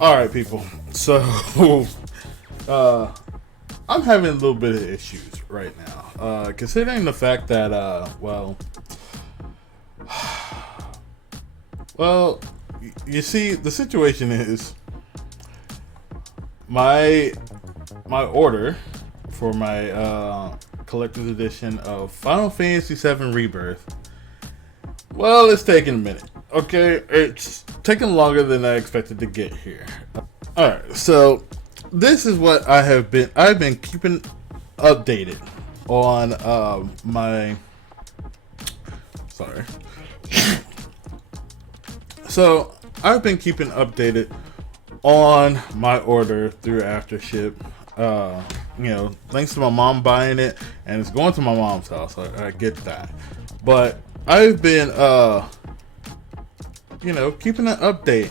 All right, people. So, uh, I'm having a little bit of issues right now. Considering the fact that, well, you see, the situation is my order for my collector's edition of Final Fantasy VII Rebirth. Well, it's taking a minute. Okay, it's taking longer than I expected to get here. All right, so this is what I've been keeping updated on my. Sorry. So I've been keeping updated on my order through Aftership. Thanks to my mom buying it, and it's going to my mom's house. I get that, but I've been keeping an update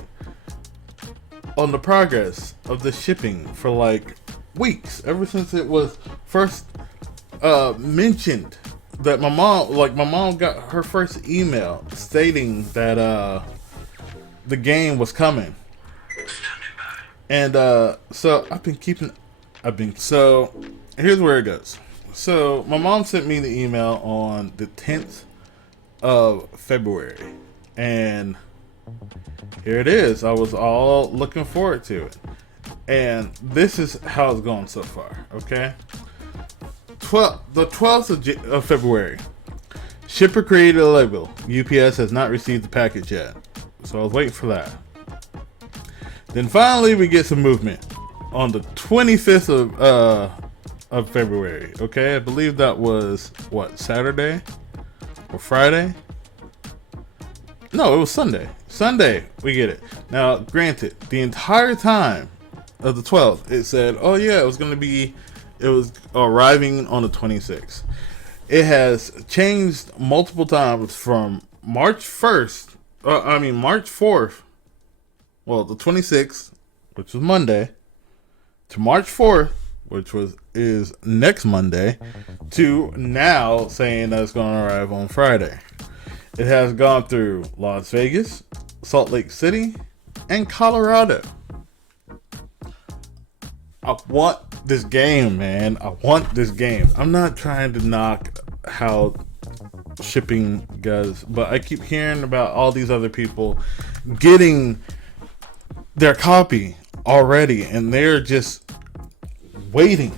on the progress of the shipping for like weeks, ever since it was first mentioned that my mom got her first email stating that the game was coming. And so so here's where it goes. So my mom sent me the email on the 10th of February, and here it is. I was all looking forward to it, and this is how it's going so far. Okay, the 12th of February, shipper created a label. UPS has not received the package yet, so I was waiting for that. Then finally, we get some movement on the 25th of February. Okay, I believe that was what, Saturday or Friday? No, it was Sunday. Sunday, we get it. Now, granted, the entire time of the 12th, it said, oh yeah, it was arriving on the 26th. It has changed multiple times from March 4th, well, the 26th, which was Monday, to March 4th, which is next Monday, to now saying that it's going to arrive on Friday. It has gone through Las Vegas, Salt Lake City, and Colorado. I want this game, man. I want this game. I'm not trying to knock how shipping goes, but I keep hearing about all these other people getting their copy already, and they're just waiting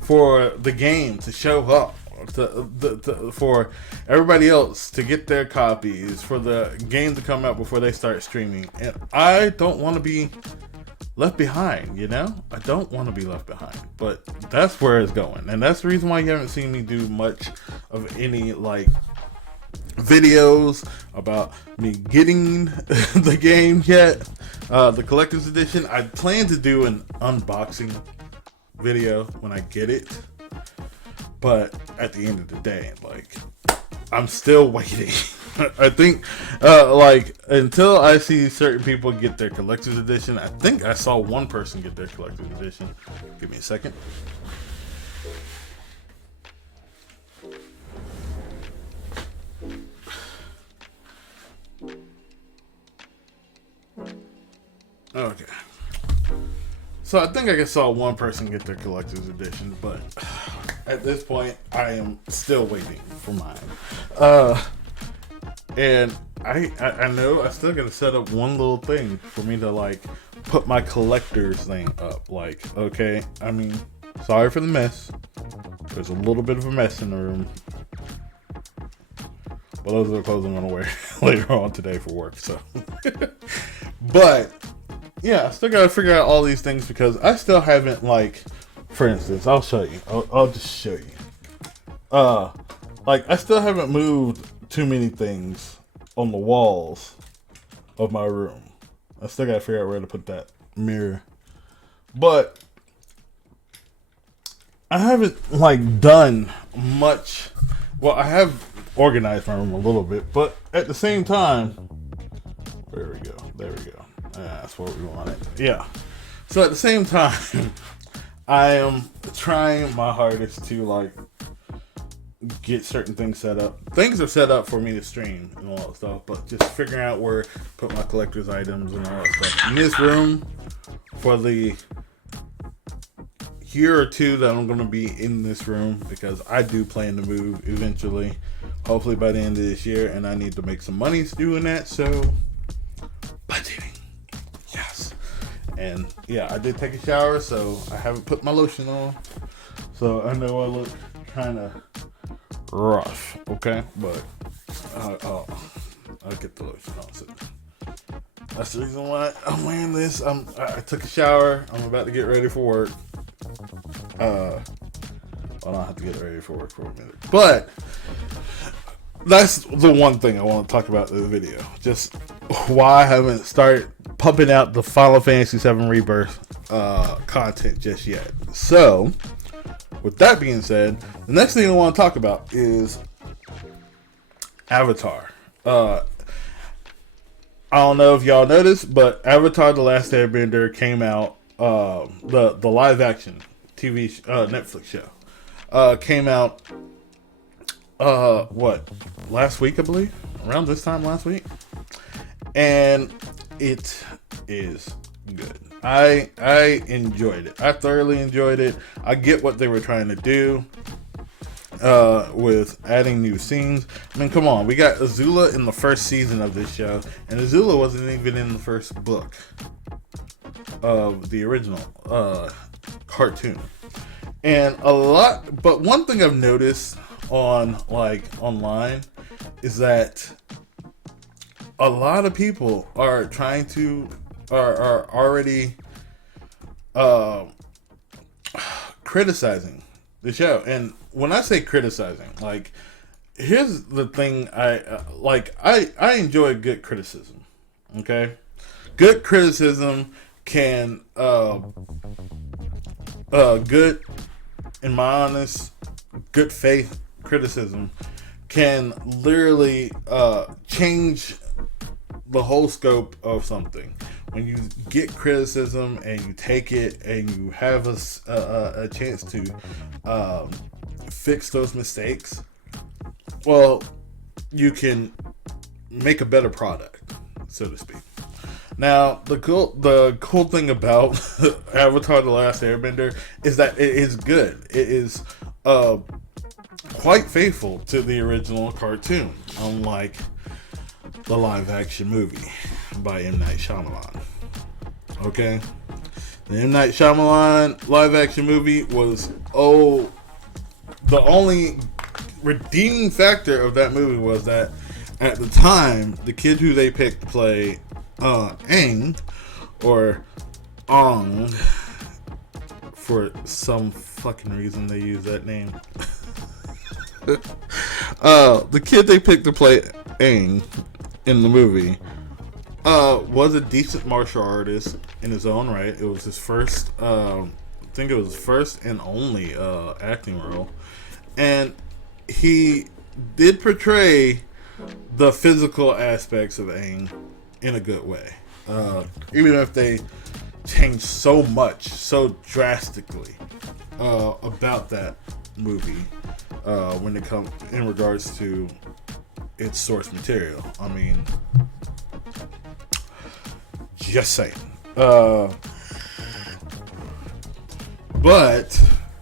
for the game to show up, for everybody else to get their copies, for the game to come out before they start streaming. And I don't want to be left behind, I don't want to be left behind, but that's where it's going. And that's the reason why you haven't seen me do much of any videos about me getting the game yet. The collector's edition, I plan to do an unboxing video when I get it, but at the end of the day, I'm still waiting. I think until I see certain people get their collector's edition. I think I saw one person get their collector's edition. Give me a second. Okay. So I think I saw one person get their collector's edition, but at this point, I am still waiting for mine. And I know I still gotta set up one little thing for me to put my collector's thing up. Okay, I mean, sorry for the mess. There's a little bit of a mess in the room. But those are the clothes I'm gonna wear later on today for work, so. But yeah, I still gotta figure out all these things because I still haven't, for instance, I'll show you. I'll just show you. I still haven't moved too many things on the walls of my room. I still gotta figure out where to put that mirror. But I haven't done much. Well, I have organized my room a little bit, but at the same time, there we go. That's what we wanted. Yeah. So at the same time, I am trying my hardest to get certain things set up. Things are set up for me to stream and all that stuff, but just figuring out where to put my collector's items and all that stuff. In this room, for the year or two that I'm going to be in this room, because I do plan to move eventually, hopefully by the end of this year, and I need to make some money doing that, so budgeting. Yes. And yeah, I did take a shower, so I haven't put my lotion on, so I know I look kind of rough, okay? But I'll get the lotion on. So that's the reason why I'm wearing this. I took a shower. I'm about to get ready for work. Well, I don't have to get ready for work for a minute, but that's the one thing I want to talk about in the video. Just why I haven't started pumping out the Final Fantasy VII Rebirth content just yet. So, with that being said, the next thing I want to talk about is Avatar. I don't know if y'all noticed, but Avatar: The Last Airbender came out. The live action TV Netflix show came out. Last week, I believe, around this time last week, and it is good. I enjoyed it. I thoroughly enjoyed it. I get what they were trying to do with adding new scenes. I mean, come on, we got Azula in the first season of this show, and Azula wasn't even in the first book of the original cartoon. And but one thing I've noticed on online is that a lot of people are already criticizing the show. And when I say criticizing, here's the thing, I enjoy good criticism. Okay? Good criticism can good, in my honest, good faith criticism can literally change the whole scope of something. When you get criticism and you take it and you have a chance to fix those mistakes, well, you can make a better product, so to speak. Now, the cool thing about Avatar: The Last Airbender is that it is good. It is quite faithful to the original cartoon, unlike the live-action movie by M. Night Shyamalan. Okay? The M. Night Shyamalan live-action movie was, the only redeeming factor of that movie was that at the time, the kid who they picked to play Aang, or Ong, for some fucking reason they use that name. The kid they picked to play Aang in the movie was a decent martial artist in his own right. It was his first, I think it was his first and only acting role, and he did portray the physical aspects of Aang in a good way, even if they changed so much, so drastically about that movie when it comes in regards to its source material. I mean, just saying. But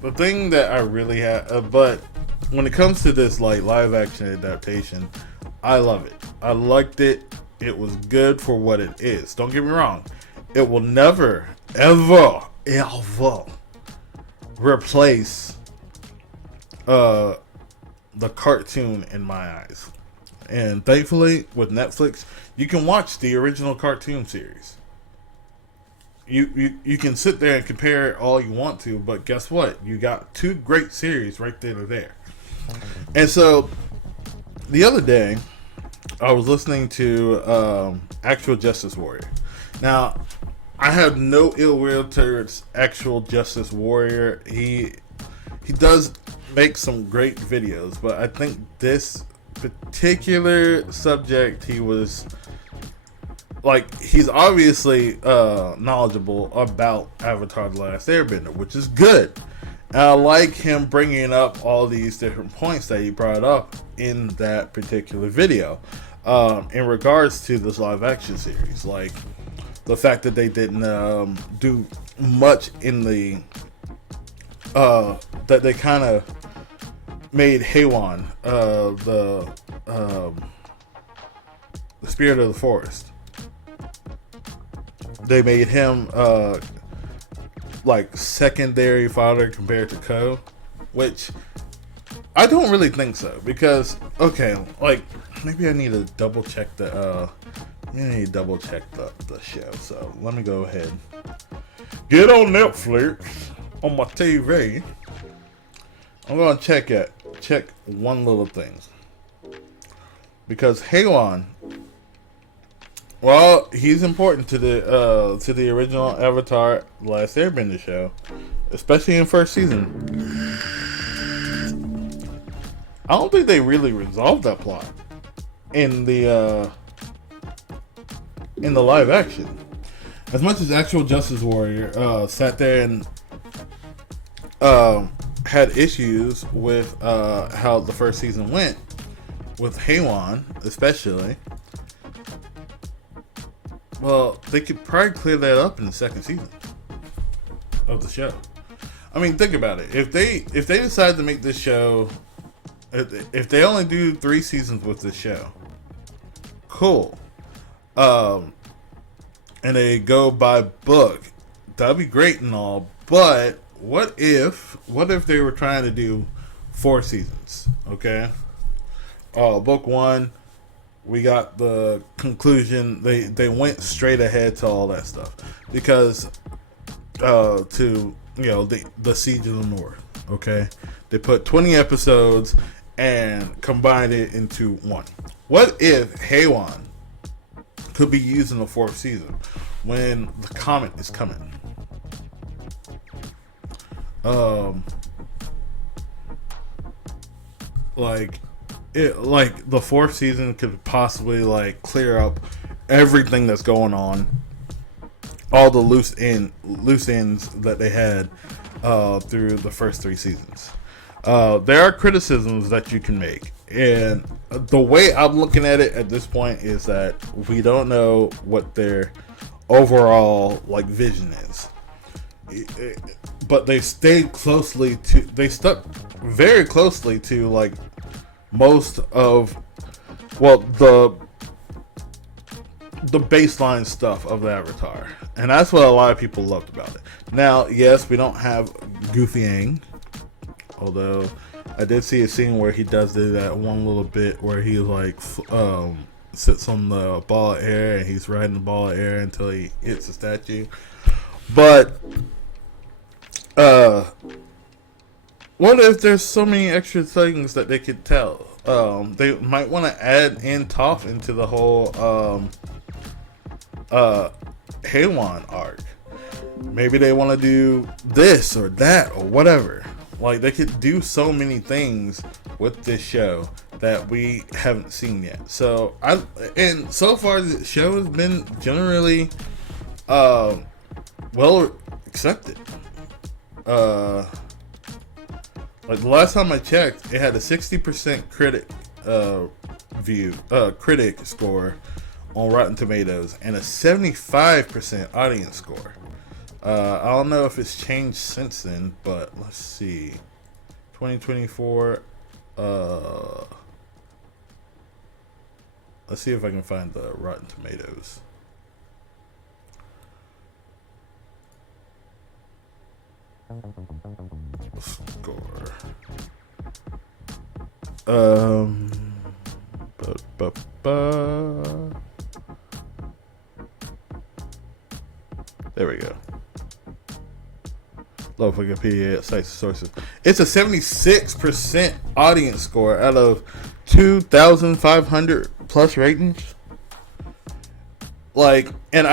the thing that I really have, but when it comes to this live action adaptation, I love it. I liked it. It was good for what it is. Don't get me wrong. It will never, ever replace the cartoon in my eyes. And thankfully, with Netflix, you can watch the original cartoon series. You can sit there and compare it all you want to, but guess what? You got two great series right there. And so, the other day, I was listening to Actual Justice Warrior. Now, I have no ill will towards Actual Justice Warrior. He does make some great videos, but I think this particular subject, he's obviously knowledgeable about Avatar: The Last Airbender, which is good. And I like him bringing up all these different points that he brought up in that particular video, in regards to this live action series. Like the fact that they didn't do much in the that they kind of made Haywan the spirit of the forest. They made him like secondary fodder compared to Ko, which I don't really think so, because okay, like maybe I need to double check the show. So let me go ahead, get on Netflix on my TV. I'm gonna check one little thing, because Haywan, well, he's important to the original Avatar: Last Airbender show, especially in first season. I don't think they really resolved that plot in the live action. As much as Actual Justice Warrior sat there and had issues with how the first season went with Haywan, especially. Well, they could probably clear that up in the second season of the show. I mean, think about it. If they decide to make this show, if they only do 3 seasons with this show, cool. And they go by book, that'd be great and all. But what if they were trying to do 4 seasons? Okay. Book 1. We got the conclusion. They went straight ahead to all that stuff because to the Siege of the North. Okay, they put 20 episodes and combined it into one. What if Haywan could be used in the 4th season when the comet is coming? Like the 4th season could possibly like clear up everything that's going on, all the loose ends that they had through the first 3 seasons. There are criticisms that you can make, and the way I'm looking at it at this point is that we don't know what their overall like vision is. But they stuck very closely to like most of, well, the baseline stuff of the Avatar, and that's what a lot of people loved about it. Now, yes, we don't have Goofy Aang, although I did see a scene where he does do that one little bit where he like sits on the ball of air and he's riding the ball of air until he hits the statue. But what if there's so many extra things that they could tell? They might want to add in Toph into the whole Haywan arc. Maybe they want to do this or that or whatever. Like, they could do so many things with this show that we haven't seen yet. So so far the show has been generally well accepted. Like the last time I checked, it had a 60% critic score on Rotten Tomatoes and a 75% audience score. I don't know if it's changed since then, but let's see. 2024. Let's see if I can find the Rotten Tomatoes. Score. There we go. Love Wikipedia cites the sources. It's a 76% audience score out of 2,500 plus ratings. Like, and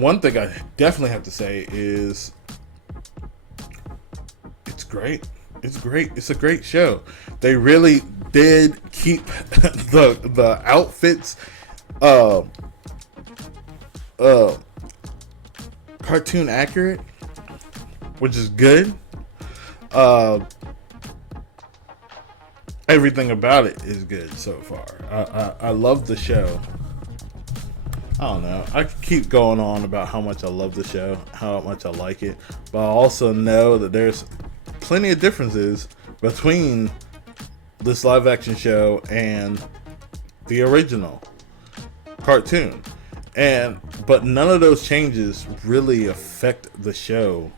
one thing I definitely have to say is it's great. It's great. It's a great show. They really did keep the outfits cartoon accurate, which is good. Uh, everything about it is good so far. I love the show. I don't know. I could keep going on about how much I love the show, how much I like it, but I also know that there's plenty of differences between this live action show and the original cartoon. But none of those changes really affect the show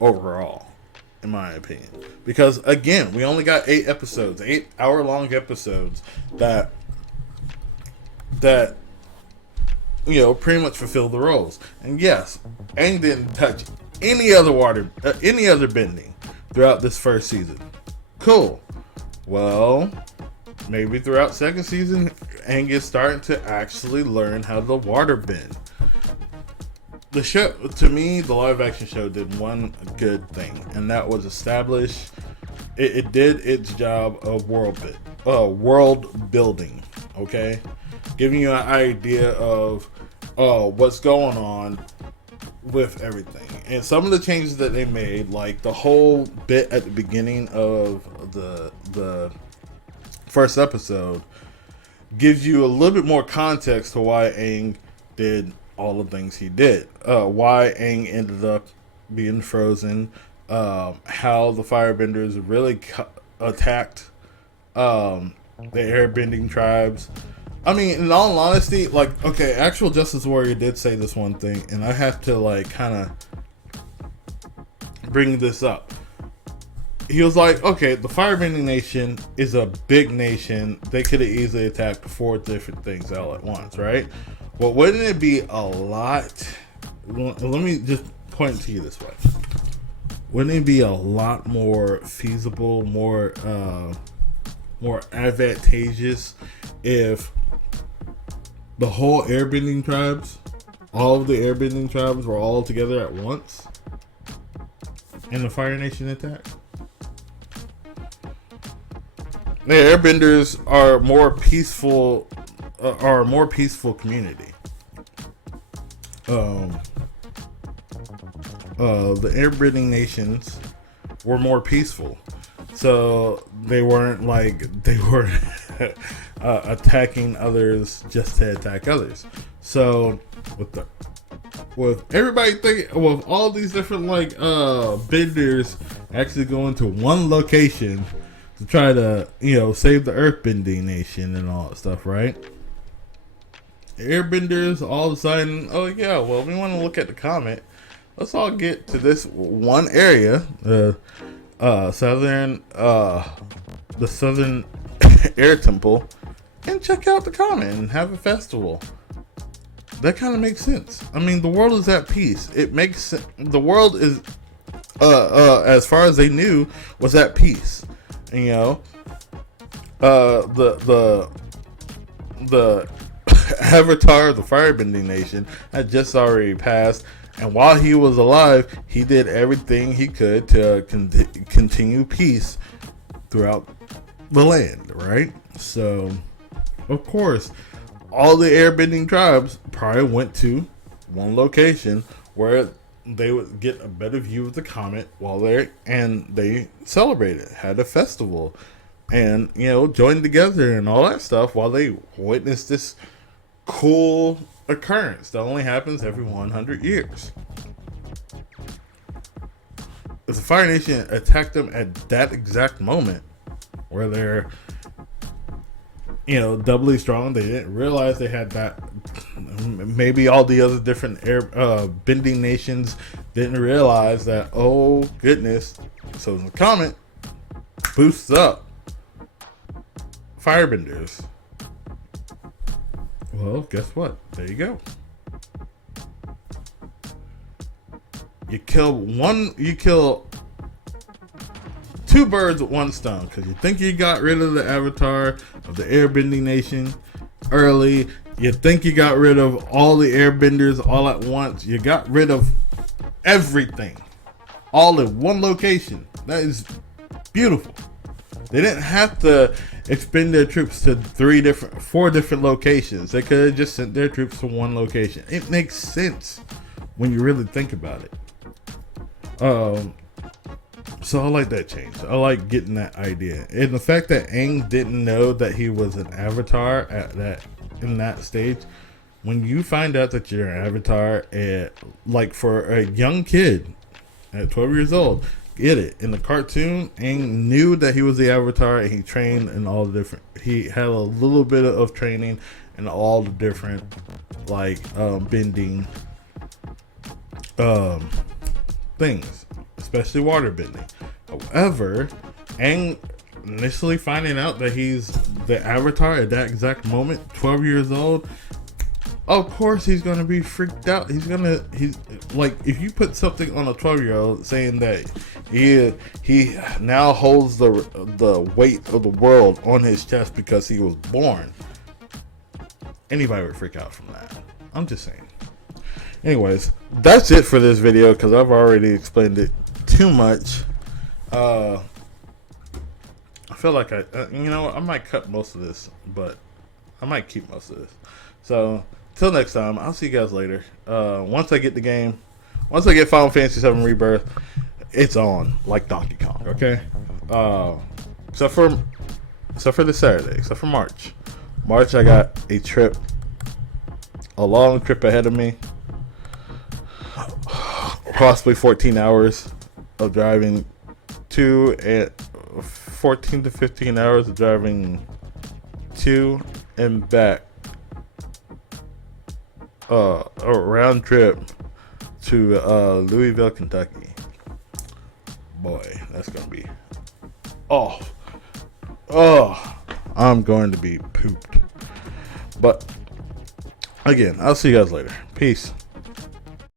overall, in my opinion. Because again, we only got 8 episodes, 8-hour-long episodes that pretty much fulfill the roles. And yes, Aang didn't touch any other bending throughout this first season. Cool. Well, maybe throughout second season, Aang is starting to actually learn how to water bend. The show, to me, the live action show did one good thing, and that was establish. It did its job of world building. Okay, giving you an idea of what's going on with everything. And some of the changes that they made, like the whole bit at the beginning of the first episode, gives you a little bit more context to why Aang did all the things he did. Why Aang ended up being frozen. How the firebenders really attacked the airbending tribes. I mean, in all honesty, like, okay, Actual Justice Warrior did say this one thing, and I have to, like, kind of bring this up. He was like, okay, the Firebending Nation is a big nation. They could have easily attacked 4 different things all at once, right? Well, wouldn't it be a lot... Let me just point it to you this way. Wouldn't it be a lot more feasible, more advantageous if the whole airbending tribes, all of the airbending tribes were all together at once in the Fire Nation attack? The airbenders are a more peaceful community. The airbending nations were more peaceful, so they weren't attacking others just to attack others. So with everybody thinking, with all these different benders actually going to one location to try to save the Earthbending Nation and all that stuff, right? Airbenders all of a sudden, oh yeah, well, we want to look at the comet. Let's all get to this one area, the southern air temple, and check out the comet and have a festival. That kind of makes sense. I mean, the world is at peace. It makes sense. The world is, as far as they knew, was at peace. And, the Avatar, the Firebending Nation, had just already passed, and while he was alive, he did everything he could to continue peace throughout the land, right? So, of course, all the airbending tribes probably went to one location where they would get a better view of the comet and they celebrated, had a festival, and joined together and all that stuff while they witnessed this cool occurrence that only happens every 100 years. If the Fire Nation attacked them at that exact moment, where they're doubly strong, they didn't realize they had that. Maybe all the other different bending nations didn't realize that. Oh goodness! So the comet boosts up firebenders. Well, guess what? There you go. You kill 2 birds with 1 stone, because you think you got rid of the Avatar of the Airbending Nation early. You think you got rid of all the airbenders all at once. You got rid of everything all in one location. That is beautiful. They didn't have to expend their troops to 4 different locations. They could have just sent their troops to one location. It makes sense when you really think about it. So I like that change. I like getting that idea, and the fact that Aang didn't know that he was an avatar at that in that stage. When you find out that you're an avatar, like for a young kid at 12 years old, get it. In the cartoon, Aang knew that he was the avatar, and he trained in all the different. He had a little bit of training in all the different, like bending things, especially water bending. However, Aang initially finding out that he's the avatar at that exact moment, 12 years old, of course he's gonna be freaked out. He's like, if you put something on a 12-year-old saying that he now holds the weight of the world on his chest because he was born, anybody would freak out from that. I'm just saying. Anyways, that's it for this video because I've already explained it too much. I feel like I might cut most of this, but I might keep most of this. So till next time, I'll see you guys later. Once I get the game, once I get Final Fantasy VII Rebirth, it's on like Donkey Kong. Okay. Except for this Saturday, except for March. March, I got a long trip ahead of me. Possibly 14 hours of driving to, and 14 to 15 hours of driving to and back. A round trip to Louisville, Kentucky. Boy, that's gonna be I'm going to be pooped. But again, I'll see you guys later. Peace.